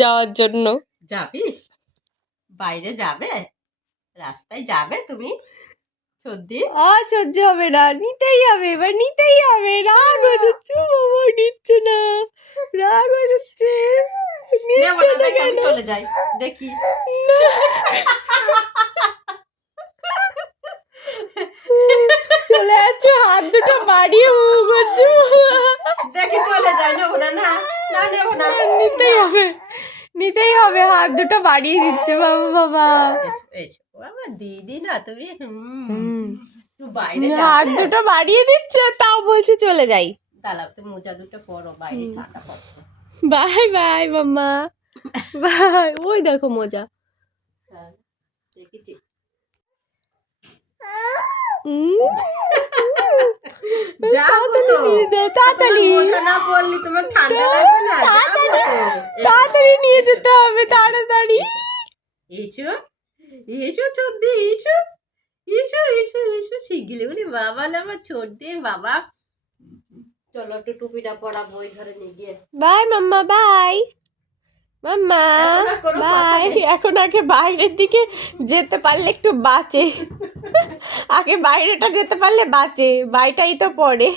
যাওয়ার জন্য। যাবি? বাইরে যাবে? রাস্তায় যাবে তুমি? সত্যি? আর সহ্য হবে না, নিতেই হবে, এবার নিতেই হবে। রাগ হয়ে যাচ্ছে বাবা, নিচ্ছে না, রাগ হয়ে যাচ্ছে, নেবো নিচ্ছে না, না দেখ আমি কেন? চলে যাই, দেখি। চলে যাচ্ছে, হাত দুটো বাড়িয়ে করছে। দেখি চলে যাই, নেবো না, না না নেবো না। নিতেই হবে, নিতেই হবে, হাত দুটো বাড়িয়ে দিচ্ছে বাবা বাবা। এসো আমার দিদি না তুমি, হুম, তুই বাইরে হাত যাবে? দুটো বাড়িয়ে দিচ্ছে, তাও বলছে চলে যাই। দাঁড়াও, তুমি মোজা দুটো পরো, বাইরে ঠান্ডা পড়ছে। Bye bye mamma, bye. ওই দেখো মোজা। হ্যাঁ, দেখেছি। তাড়াতাড়ি নিয়ে দাও, তাড়াতাড়ি, মোজা না পরলি তোমার ঠান্ডা লাগবে না? তাড়াতাড়ি নিয়ে যেতে হবে, তাড়াতাড়ি। এসো এসো ছোদ্দি, এসো এসো এসো এসো শিগগিরি। উনি বাবা আমার ছোদ্দি বাবা। চলো একটু টুপিটা পরাবো ওই ঘরে নিয়ে গিয়ে। বাই মাম্মা, বাই মাম্মা, এখন আর কোনো কথা বাই। নেই। এখন আগে বাইরের দিকে যেতে পারলে একটু বাঁচে, আগে বাইরেটা যেতে পারলে বাঁচে, বাইটাই তো পড়ে।